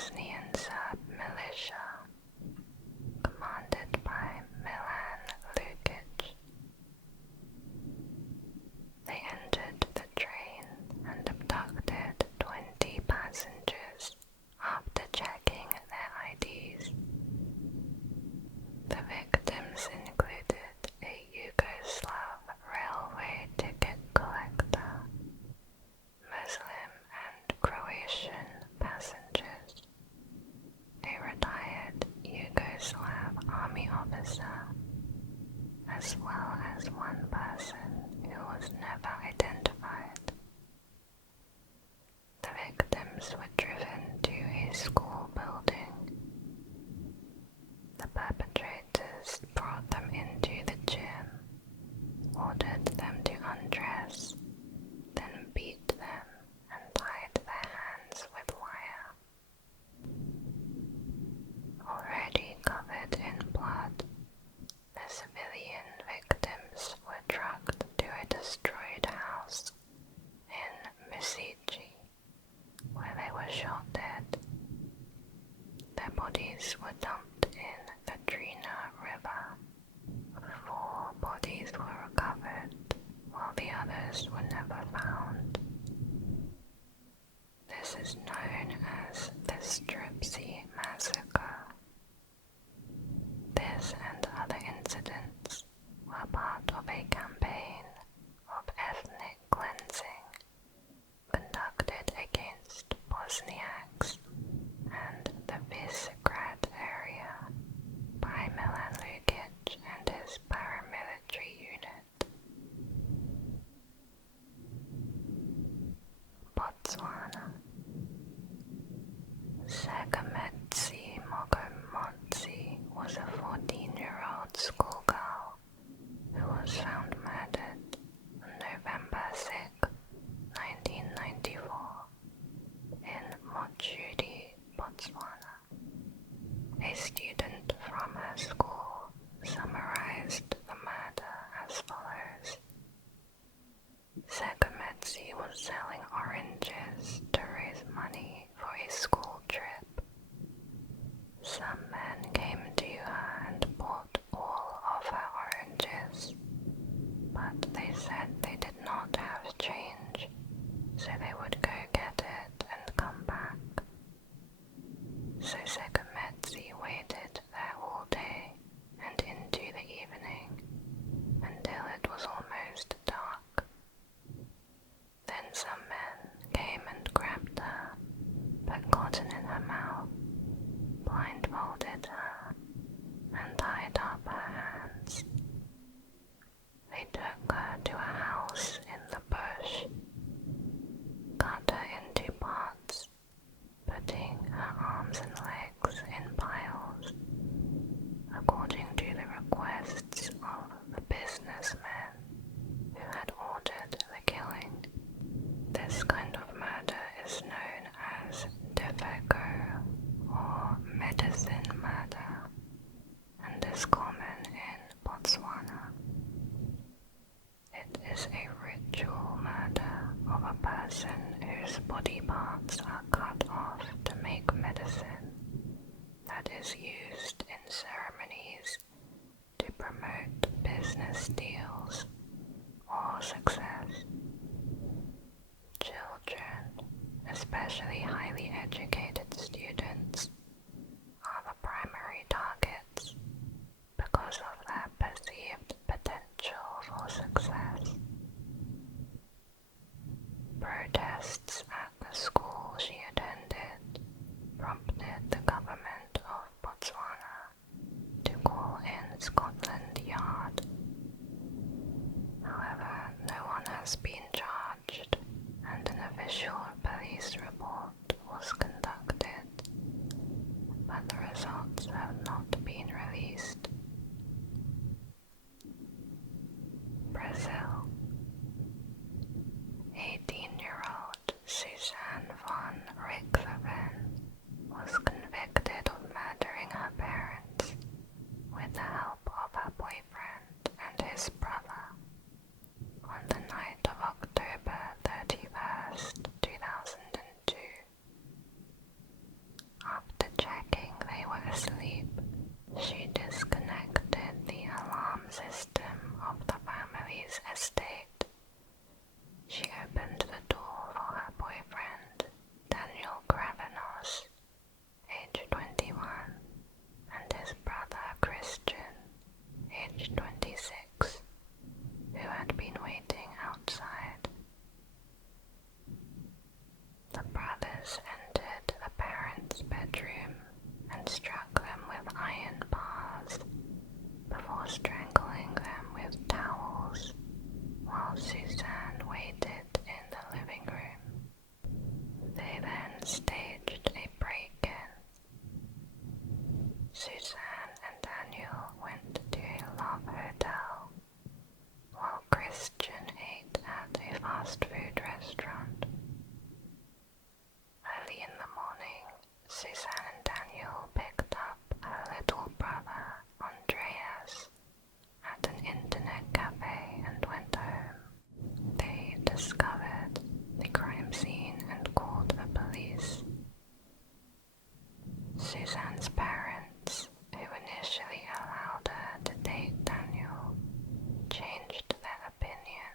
Bosnian Serb militia, commanded by Milan Lukic. They entered the train and abducted 20 passengers after checking their IDs. The victims included a Yugoslav railway ticket collector, Muslim and Croatian passengers, a retired Yugoslav army officer, as well as one person who was never identified. The victims were driven to a school building. The perpetrators brought them into the gym, ordered them to undress, then beat them and tied their hands with wire. Already covered in blood, the civilian victims were dragged to a destroyed house in Misici, where they were shot dead. Their bodies were dumped in the Drina River. 4 bodies were recovered, while the others were never found. This is known as the Stripsy Massacre. This and other incidents were part of a campaign of ethnic cleansing conducted against Bosniaks and the Visegrad area by Milan Lukic and his paramilitary unit. Botswana. Segametsi Mogomotsi was a 14-year-old schoolgirl who was found murdered on November 6, 1994, in Mochudi, Botswana. A student from her school summarized the murder as follows. Segametsi was selling oranges to raise money for a school trip. Some men came to her and bought all of her oranges, but they said they did not have change, so they would go get it and come back. So Segametsi waited there all day and into the evening, until it was almost dark. Then some men came and grabbed her, put cotton in her mouth, blindfolded her, and tied up her hands. They took her to a house in the bush, cut her into parts, putting her arms and legs in piles, according to the requests of the businessmen who had ordered the killing. This kind of murder is known as defeco, or medicine murder, and is common in Botswana. It is a ritual murder of a person whose body parts are cut off to make medicine that is used in ceremonies to promote business deals or success. Children, especially highly educated students, are the primary targets because of their perceived potential for success. Protests at the school she attended prompted the government of Botswana to call in Scotland Yard. However, no one has been charged, and an official police report was conducted, but the results have not been released. Brazil. 18-year-old Suzanne von Richthofen was convicted of murdering her parents with the help of her boyfriend and his brother on the night of October 31st, 2002. Suzanne's parents, who initially allowed her to date Daniel, changed their opinion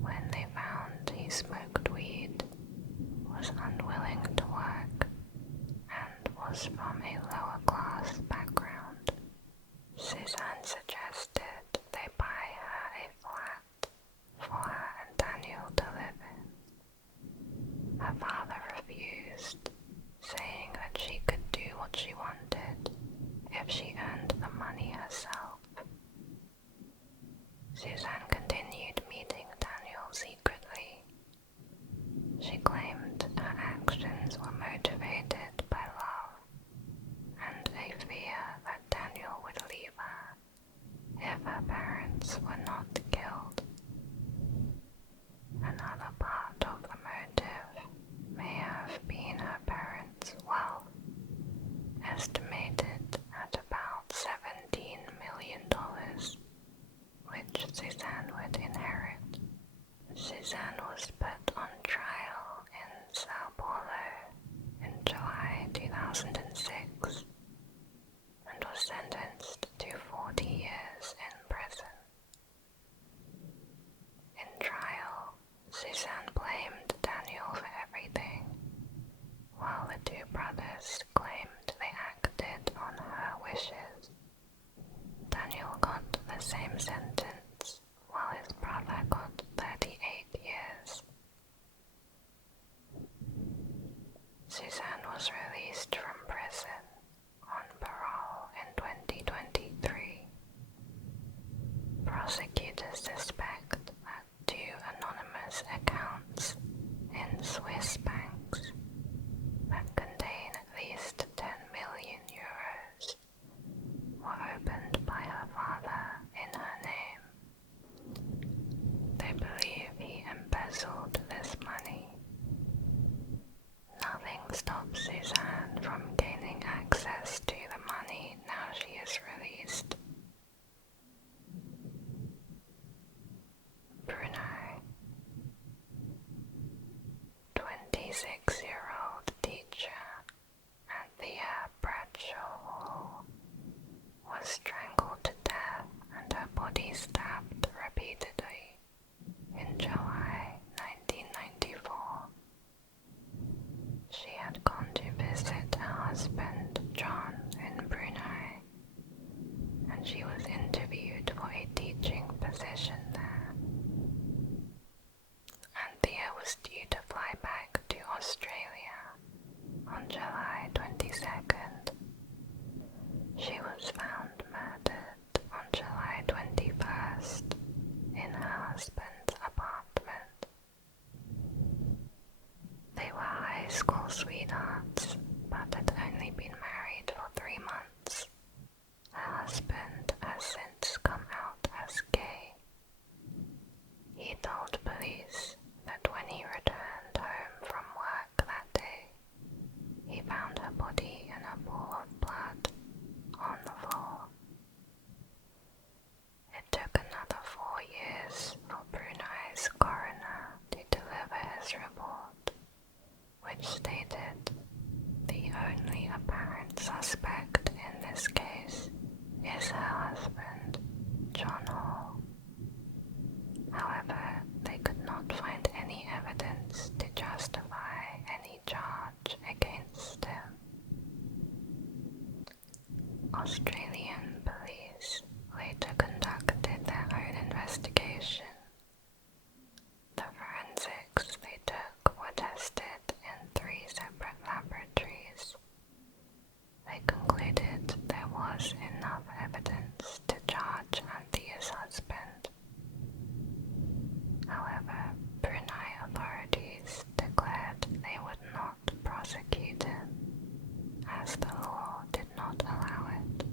when they found he smoked weed, was unwilling to work, and was from a lower class background. Suzanne suggested they buy her a flat for her and Daniel to live in. Her father refused, saying that she could do what she wanted if she earned the money herself. Suzanne continued meeting Daniel secretly. She claimed her actions were motivated by love and a fear that Daniel would leave her if her parents were not killed. Another part of the motive may have been her parents' wealth, estimated at about $17 million, which Suzanne would inherit. Suzanne was put on trial in Sao Paulo in July 2006 and was sentenced to 40 years in prison. In trial, Suzanne blamed Daniel for everything, while the two brothers claimed they acted on her wishes. Daniel got the same sentence, while his brother got 38 years. Suzanne was released from prison on parole in 2023. Prosecutors suspect that two anonymous accounts in Swiss banks that contain at least 10 million euros were opened by her father in her name. They believe he embezzled this money. Nothing stops Suzanne from gaining access to the money now she is released. Brunei. 26-year-old teacher at the Bradshaw Hall was strangled to death and her body stabbed repeatedly in July 1994. She had gone to visit her husband John in Brunei, and she was interviewed for a teaching position there. Anthea was due to fly back to Australia on July 22nd. She was found murdered on July 21st in her husband's apartment. They were high school sweethearts, but had only been married for 3 months. Her husband has since come out as gay. He told police that when he returned home from work that day, he found her body in a pool of blood on the floor. It took another 4 years for Brunei's coroner to deliver his report, which stated the only apparent suspect in this case is her husband, John Hall. However, they could not find any evidence to justify any charge against him. Australian police later conducted their own investigation. The forensics they took were tested in 3 separate laboratories. They concluded there was enough evidence to charge Anthea's husband. However, Brunei authorities declared they would not prosecute him, as the law did not allow it.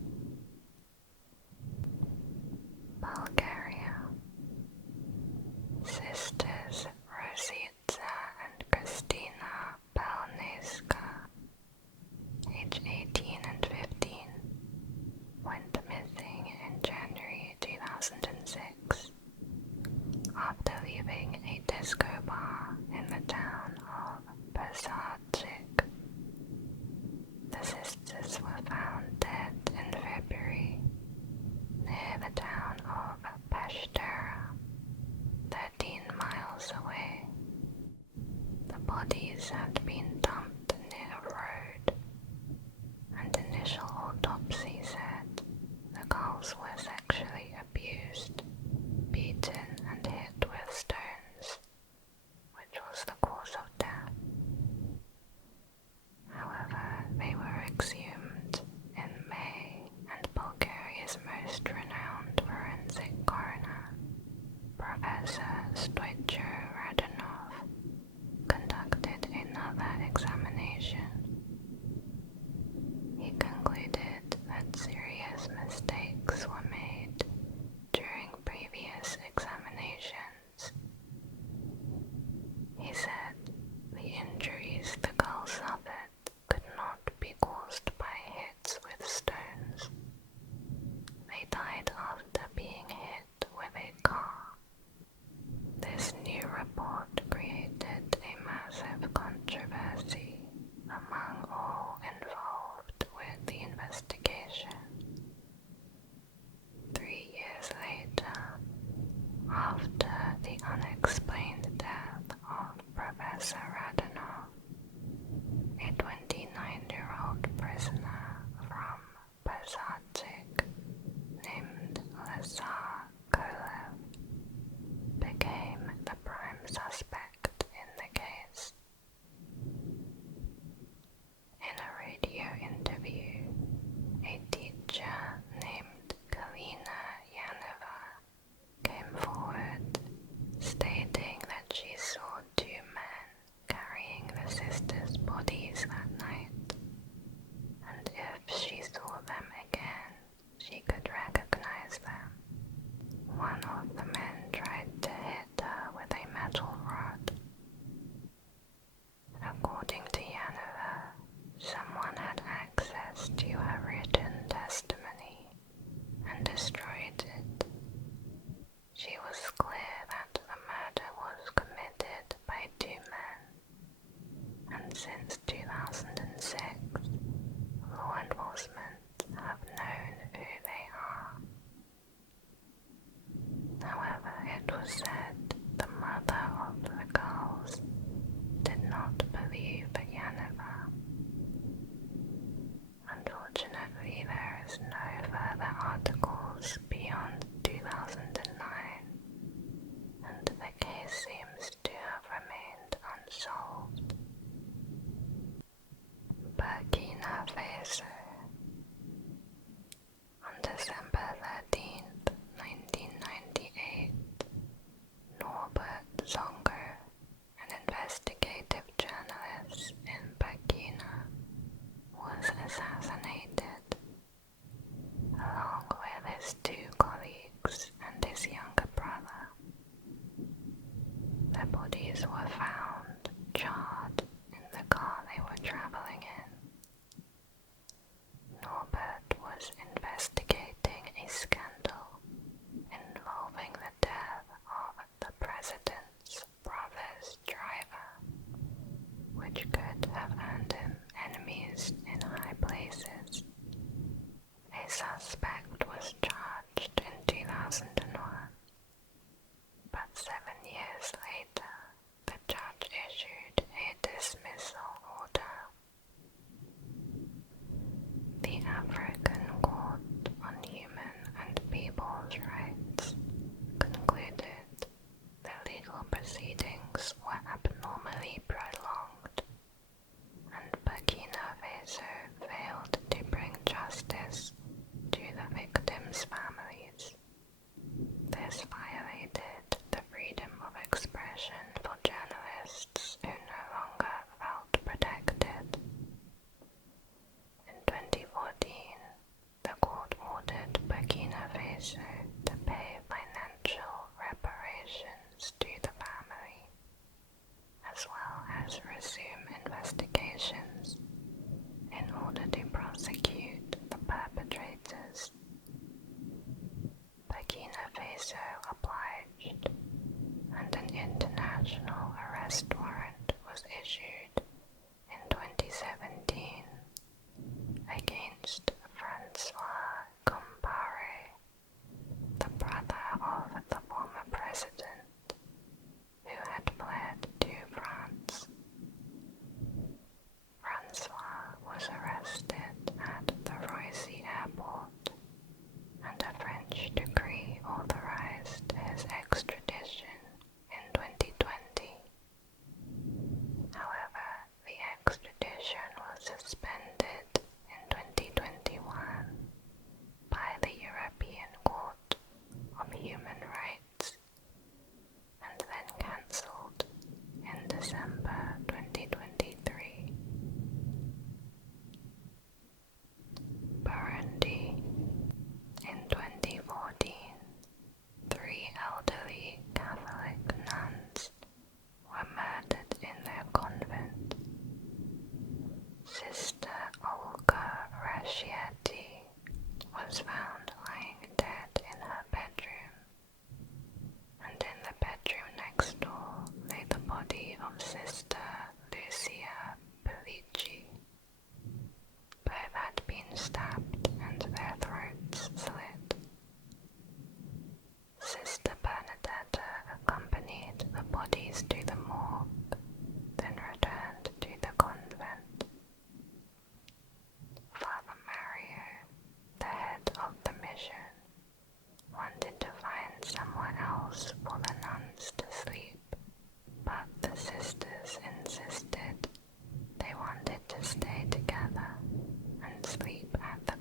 is no further articles beyond 2009, and the case seems to have remained unsolved. Burkina Faso. On December 13, 1998, Norbert Zongo, an investigative journalist in Burkina, was assassinated, along with his two colleagues and his younger brother. Their bodies were found charred in the car they were traveling in. Norbert was investigating a scandal involving the death of the president's brother's driver, which could have earned him enemies in high places. A suspect was charged in 2001, but 7 years later, the judge issued a dismissal order. The African Court on Human and People's Rights concluded the legal proceedings were abnormally prolonged, and Burkina Faso failed to bring justice to the victims' families. This violated the freedom of expression for journalists who no longer felt protected. In 2014, the court ordered Burkina Faso to pay financial reparations to the family, as well as resume investigations in order to prosecute the perpetrators. Burkina Faso obliged, and an international arrest warrant was issued in 2017 against Francois Compaoré, the brother of the former president, who had fled to France. Francois was arrested at the Roissy airport, and a French decree authorized his extradition in 2020. However, the extradition was suspended in 2021 by the European Court of Human Rights, and then cancelled in December 2023. Burundi. In 2014, 3 elderly Catholic nuns were murdered in their convent. Sister Olga Rasciati was found lying dead in her bedroom, and in the bedroom next door lay the body of Sister Lucia Pellicci. Both had been stabbed and their throats slit. Sister Bernadetta accompanied the bodies to the morgue, then returned to the convent. Father Mario, the head of the mission, wanted to find somewhere else for the nuns to sleep, but the sisters insisted they wanted to stay together and sleep at the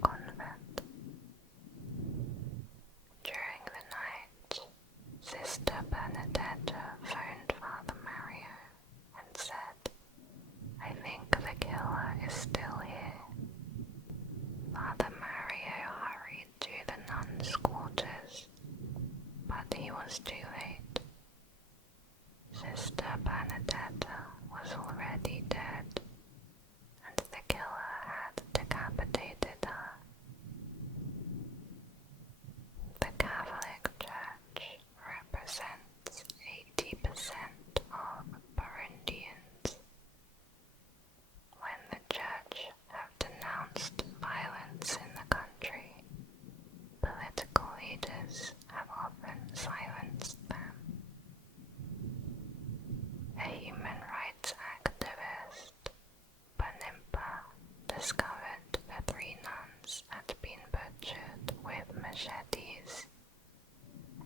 machetes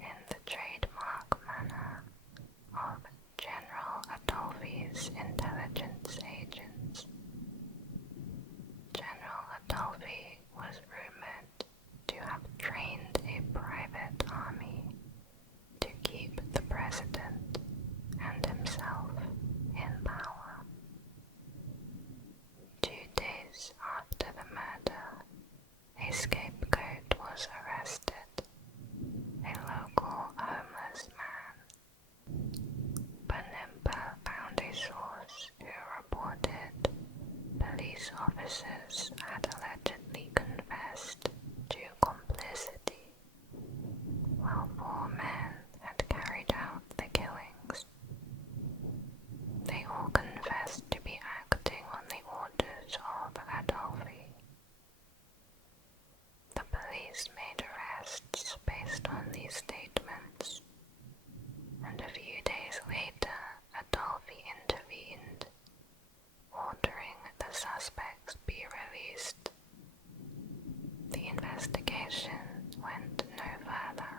in the trademark manner of General Adolphi's intelligence agents. General Adolphi was rumored to have trained a private army to keep the president and himself in power. 2 days after the murder, a scapegoat was arrested, a local homeless man. Banimba found a source who reported police officers had allegedly confessed to complicity, while 4 men had carried out the killings. They all confessed to be acting on the orders of Adolphi. The police made arrests based on these statements, and a few days later Adolphi intervened, ordering the suspects be released. The investigation went no further.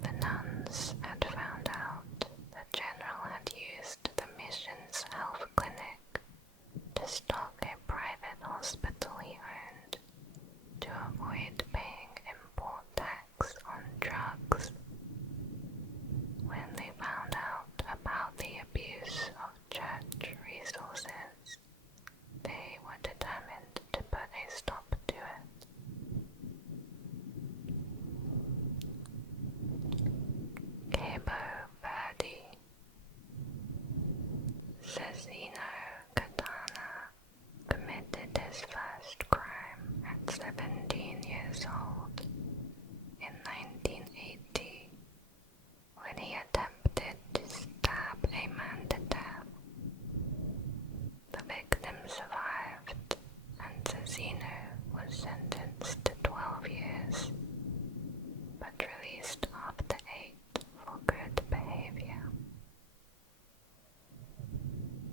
The nuns had found out the general had used the mission's health clinic to stock a private hospital he owned to avoid paying import tax on drugs. When they found out about the abuse of church resources, they were determined to put a stop to it. Cabo Verde. Cecino Catana committed his first crime at 17 years old in 1980 when he attempted to stab a man to death. The victim survived, and Cecino was sentenced to 12 years, but released after 8 for good behavior.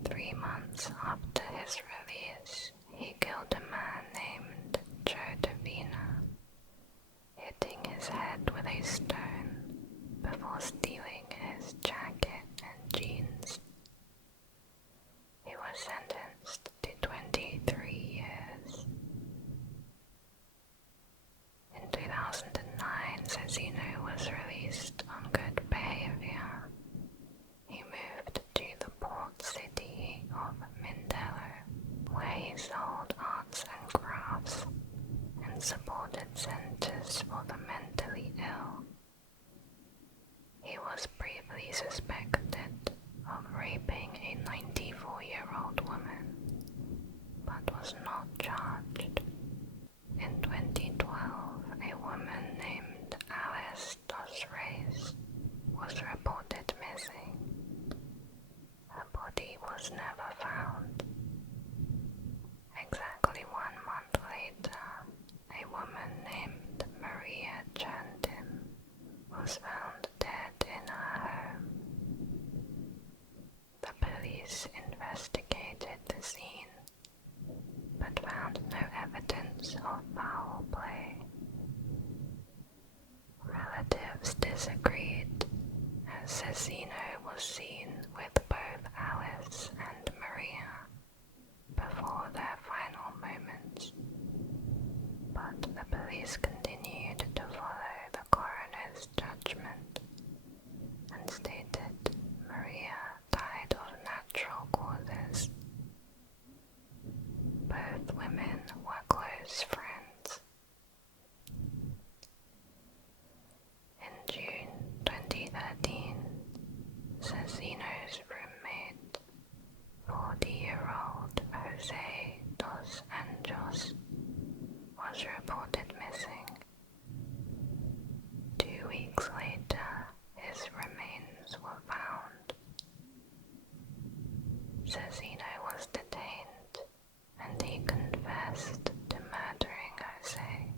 3 months after his release, he killed a man named Joe Davina, hitting his head with a stone before stealing his jacket and jeans. He was sentenced to 23 years. In 2009, Cecino was released on good behavior. He moved to the port city of Mindelo, where he sold arts and crafts and supported centers for the mentally ill. He was briefly suspected of raping a 94-year-old woman, but was not charged. In 2012, a woman named Alice Dos Reis was reported missing. Her body was never found. Exactly 1 month later, a woman named Maria Chantin was found dead in her home. The police investigated the scene, but found no evidence of foul play. Relatives disagreed, as Cecino was seen with both Alice and Maria before their final moments, but the police continued to follow the coroner's judgment and stated Maria died of natural causes. Both women were close friends. In June 2013, Cecino's roommate, 40-year-old Jose dos Anjos, was reported missing. 2 weeks later, his remains were found. Cecino was detained, and he confessed to murdering Jose.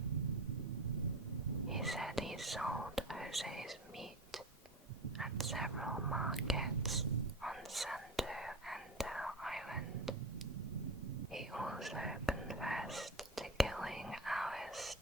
He said he sold Jose's meat at several markets on Santo Antão Island. He also confessed to killing Alice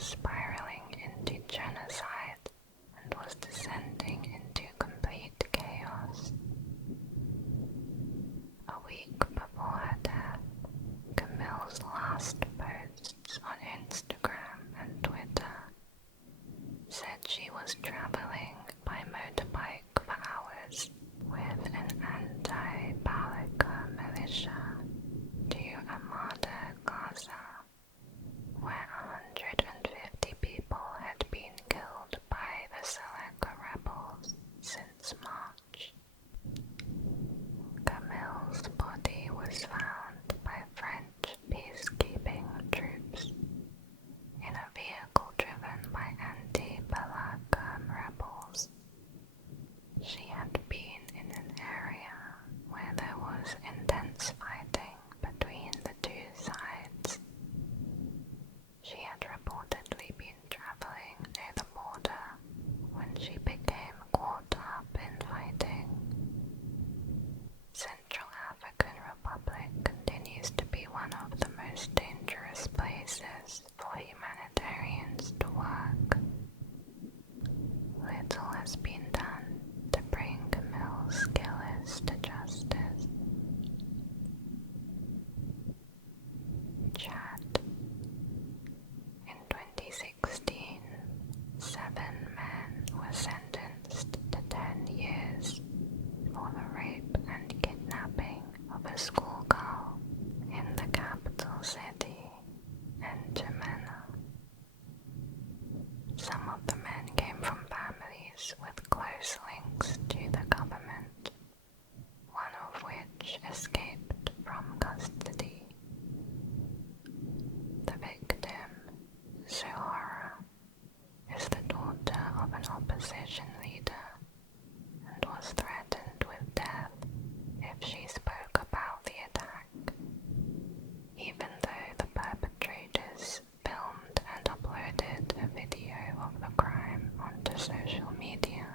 was spiraling into genocide and was descending into complete chaos. A week before her death, Camille's last posts on Instagram and Twitter said she was traveling by motorbike for hours with an anti-Balaka militia to Amada, Gaza, where 150 people had been killed by the Seleka rebels since March. Camille's body was found by French peacekeeping troops in a vehicle driven by anti-Balaka rebels. She had been in an area where there was intense fighting between the two sides. She had reportedly been traveling near the border when she became caught up in fighting. Central African Republic continues to be one of the most dangerous places for humanitarians to work. Little has been done to bring Camille's killers to justice. Chad. In 2016, 7 men were sentenced to 10 years for the rape and kidnapping of a schoolgirl in the capital city, N'Djamena. Some of the men came from families with close links to the government, one of which escaped from custody. The victim, Zuhara, is the daughter of an opposition leader and was threatened with death if she spoke about the attack, even though the perpetrators filmed and uploaded a video of the crime onto social media.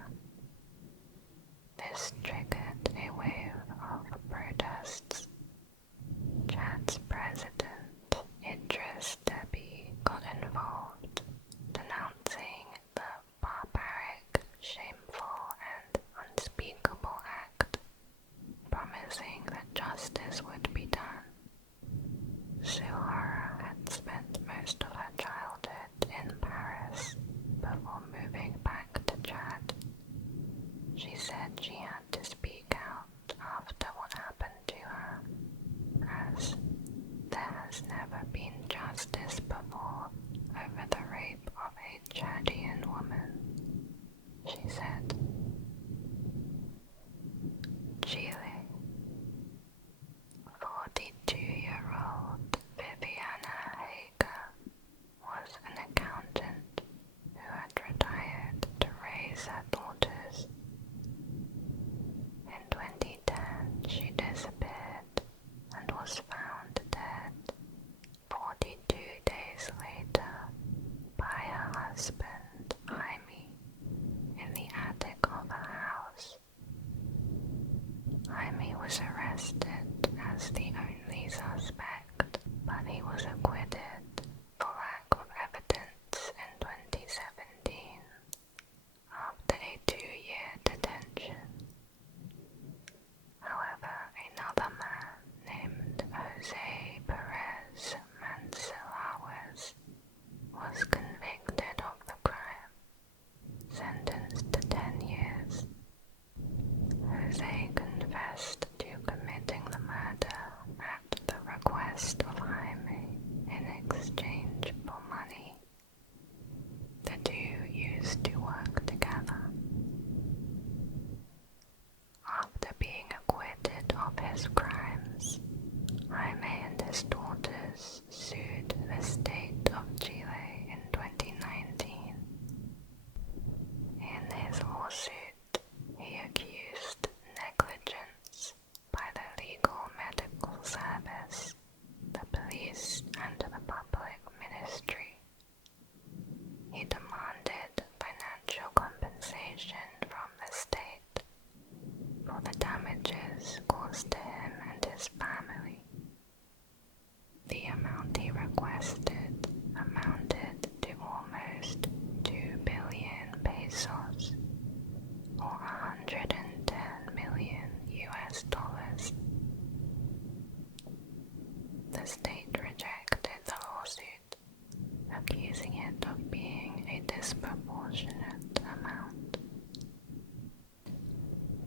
accusing it of being a disproportionate amount.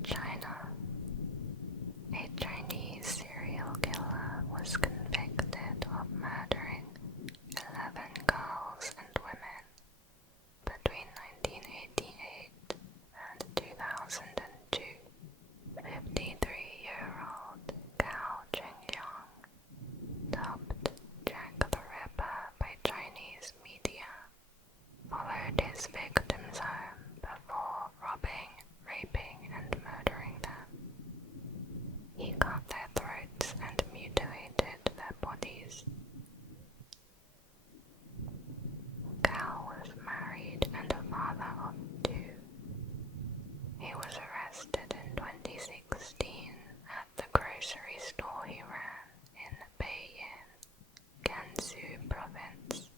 China. A Chinese serial killer was convicted of murdering 11 girls and women between 1988 and 2002. 53-year-old Gao Chengyang, dubbed Jack the Ripper by Chinese media, followed his victims home before robbing, raping, and murdering them. He cut their throats and mutilated their bodies. Gao was married and a father of 2. He was arrested in 2016 at the grocery store he ran in Beiyin, Gansu province.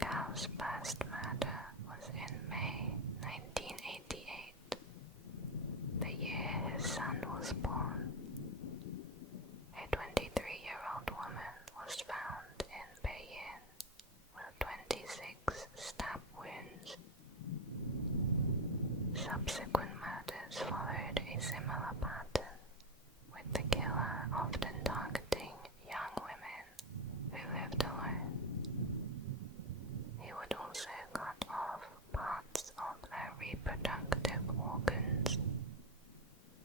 Gao's first murder was in May 1988, the year his son was born. A 23-year-old woman was found in Beiyin with 26 stab wounds. Subsequent murders followed a similar pattern, with the killer often targeting young women who lived alone. He would also cut off parts of their reproductive organs.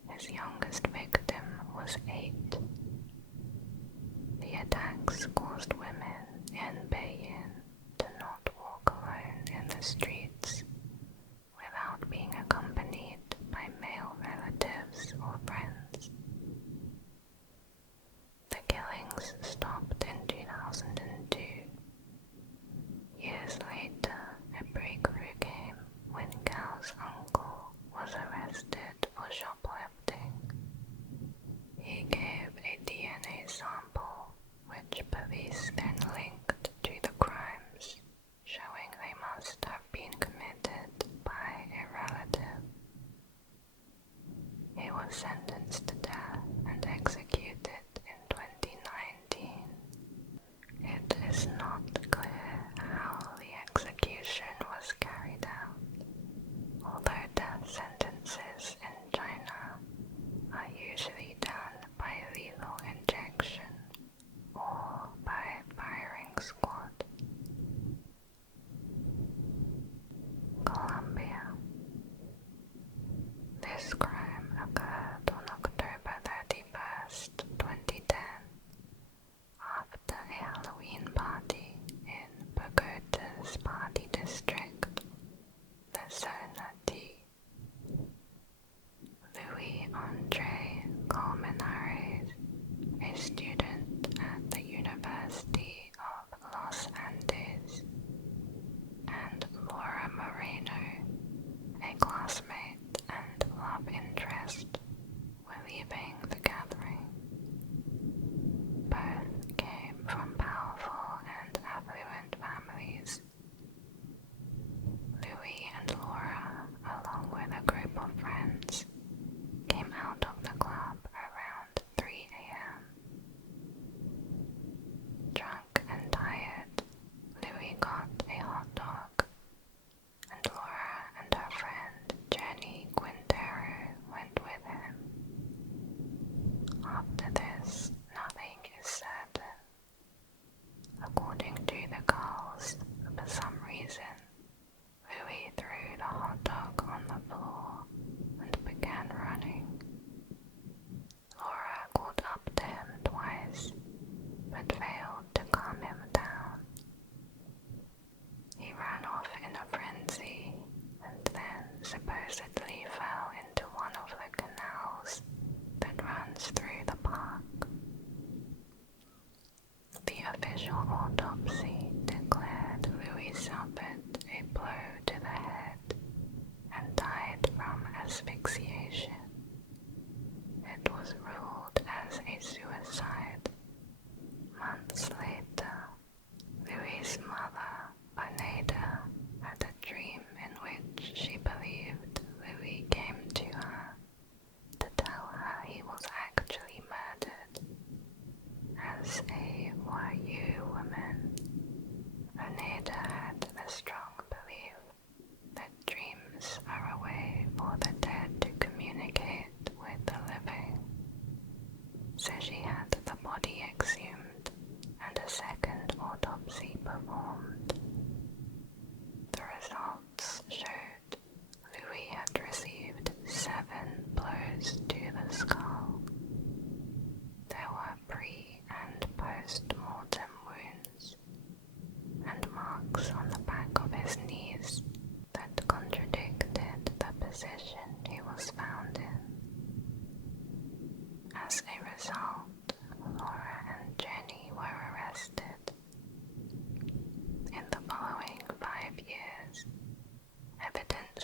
His youngest victim was 8. The attacks caused women in Beiyin to not walk alone in the streets without being accompanied by male relatives or friends. The killings stopped in 2002. Years later, a breakthrough came when Gao's uncle was arrested for shoplifting. He gave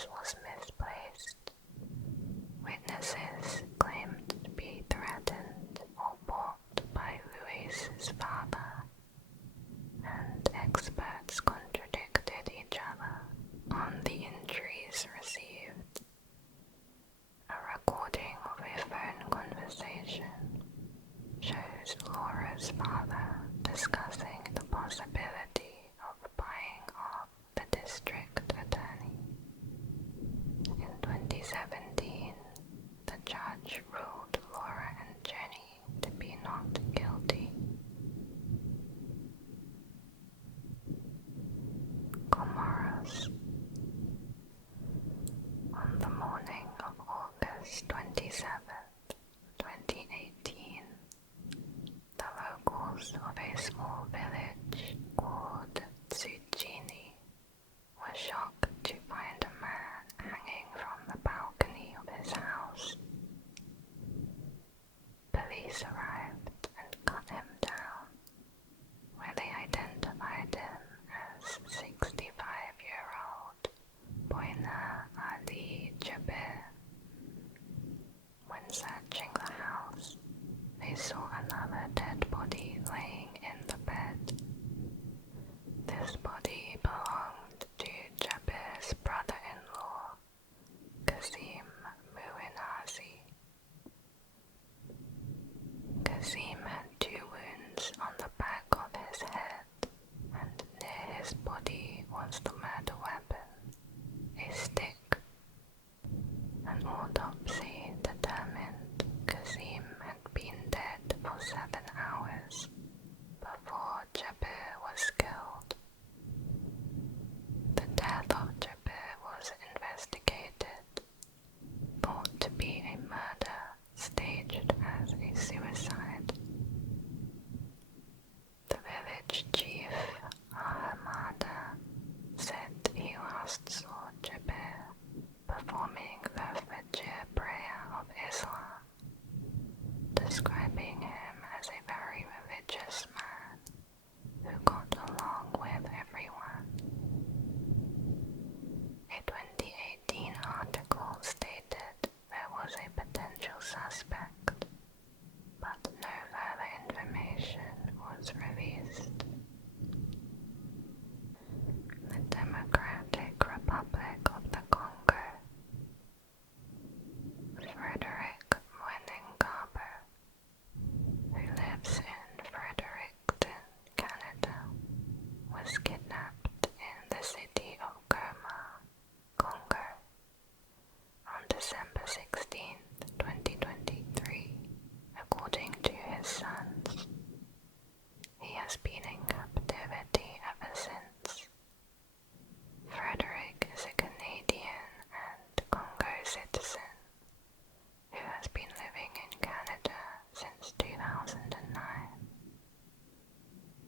suitcase was misplaced. Witnesses claimed to be threatened or bought by Luis's father, and experts contradicted each other on the injuries received. A recording of a phone conversation shows Laura's father discussing the possibility of buying off the district attorney. In 2017, the judge ruled Laura and Jenny to be not guilty. Comoros. On the morning of August 27th, 2018, the locals of a small village called Tsuchini were shocked to find a man hanging from the balcony of his house. Police arrived and cut him down, where they identified him as 65-year-old Boina Ali Jabir. When searching the house, they saw another dead body laying in the bed. This body belonged to Jabir's brother-in-law, Kasim Muinazi. Kasim had 2 wounds on the back of his head, and near his body was the murder weapon, a stick. An autopsy determined Kasim had been dead for 7 hours before Jabir was killed. The death of Jabir was investigated, thought to be a murder staged as a suicide. The village chief, Ahmada, said he last saw Jabir performing the Fajr prayer of Islam, describing him as a very religious man who got along with everyone. A 2018 article stated there was a potential suspect, but no further information was released. The Democratic Republic of the Congo. Frederick Cabo, who lives in Fredericton, Canada, was kidnapped in the city of Goma, Congo, on December 16, 2023, according to his sons. He has been in captivity ever since. Frederick is a Canadian and Congo citizen who has been living in Canada since 2009.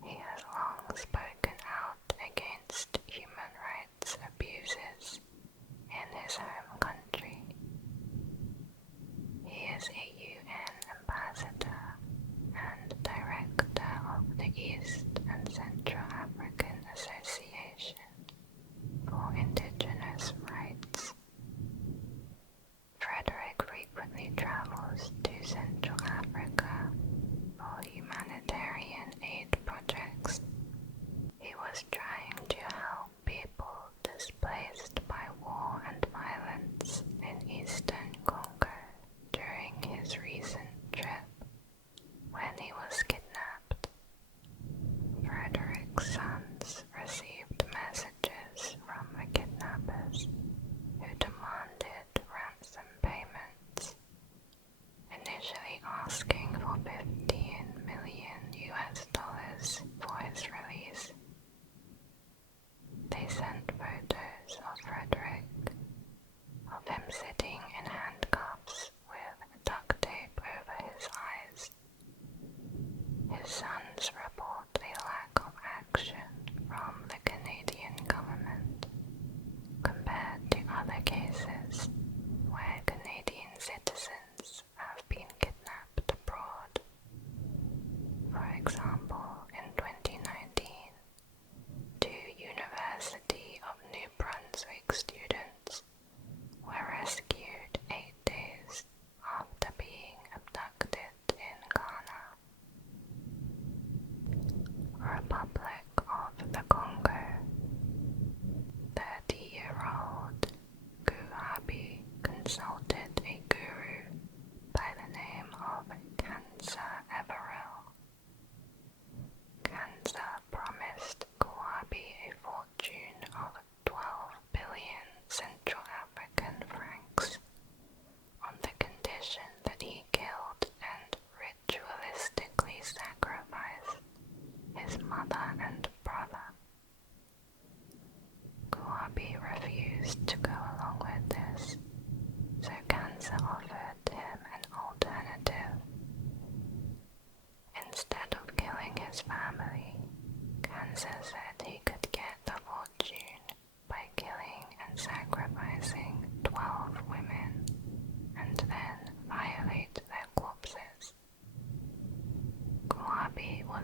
He has long spoken out against human rights abuses in his home country. He is a UN ambassador and director of the East and Central African Association for Indigenous Rights. Frederick frequently travels to Central Africa for humanitarian aid projects. He was trying to help people displaced by war and violence in eastern Congo during his recent trip, when he was kidnapped. Frederick's sons received messages from the kidnappers who demanded ransom payments, initially asking for $15 million for his release. They sent photos of Frederick, of him sitting in handcuffs with duct tape over his eyes. His sons report a lack of action from the Canadian government compared to other cases where Canadian citizens have been kidnapped abroad. For example, in 2019, 2 University of New Brunswick students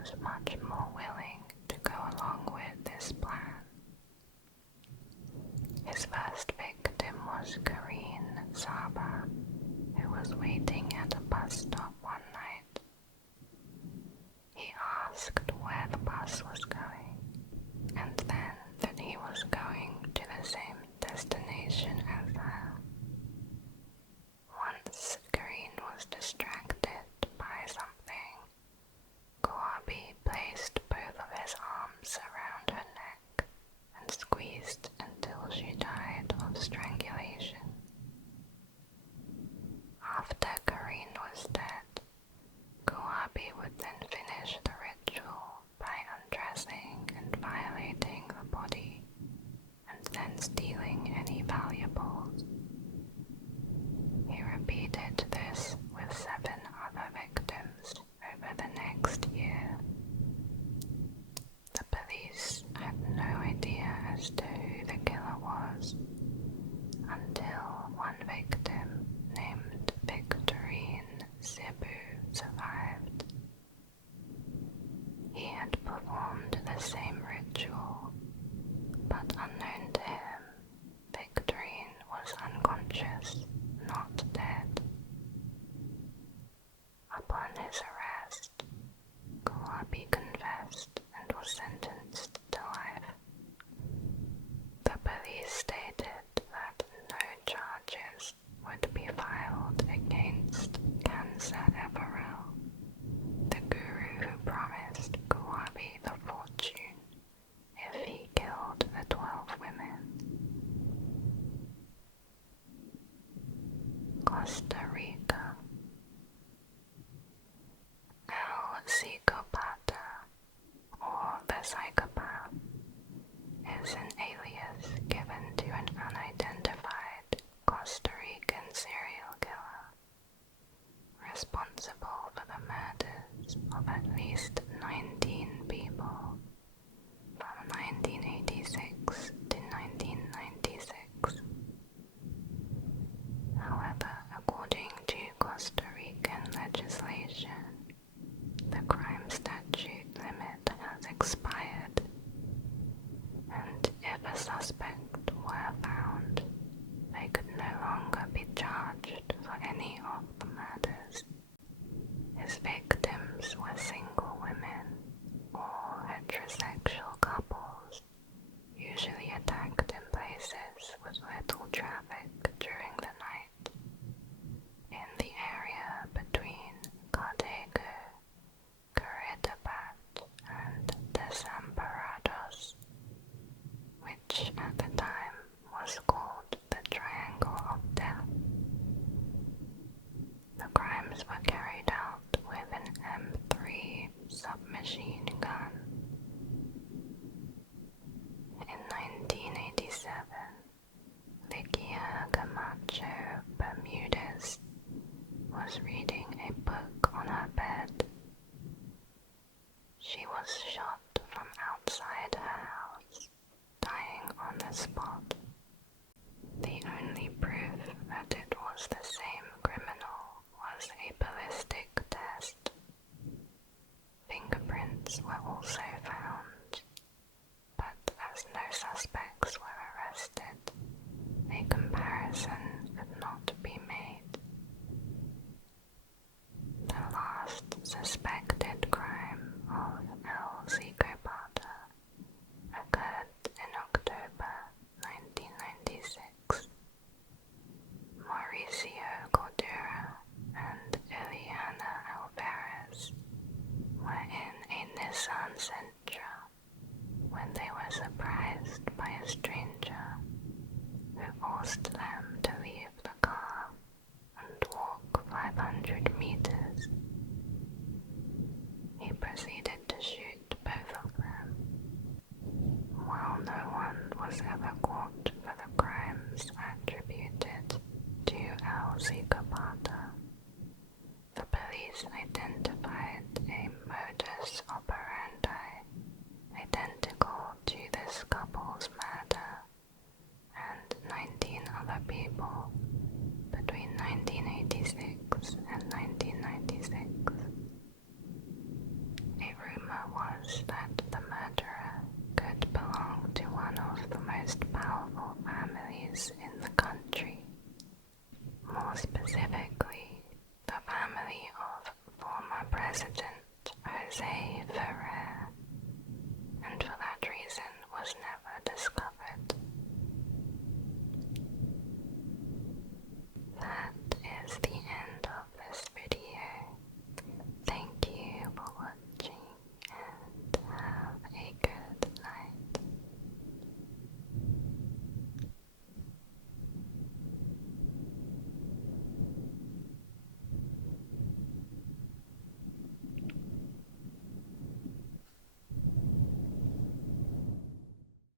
was much more willing to go along with this plan. His first victim was Karine Saba, who was waiting at a bus stop one night. He asked where the bus was going, and then that he was going to the same destination as her. Once Karine was distracted by something, Kouabi placed both of his arms around her neck and squeezed until she died of strangulation. After Karine was dead, Kouabi would then finish the ritual by undressing and violating the body, and then stealing any valuables. He repeated this with 7 other victims over the next year. The police had no idea as to who the killer was until one victim named Victorine Cebu survived. He had performed the same ritual, but unknown to him, Victorine was unconscious, not dead. Upon his arrest, Kouabi confessed and was sentenced to life. The police stated that no charges would be filed against Cancer Everell, the guru who promised Kouabi the fortune if he killed the 12 women. Costa Rica. El Psicopata, or the psychopath, is an alias given to an unidentified Costa Rican serial killer, responsible for the murders of at least 19 people from 1986 to 1996. However, according to Costa Rican legislation, the crime statute limit has expired, and if a suspect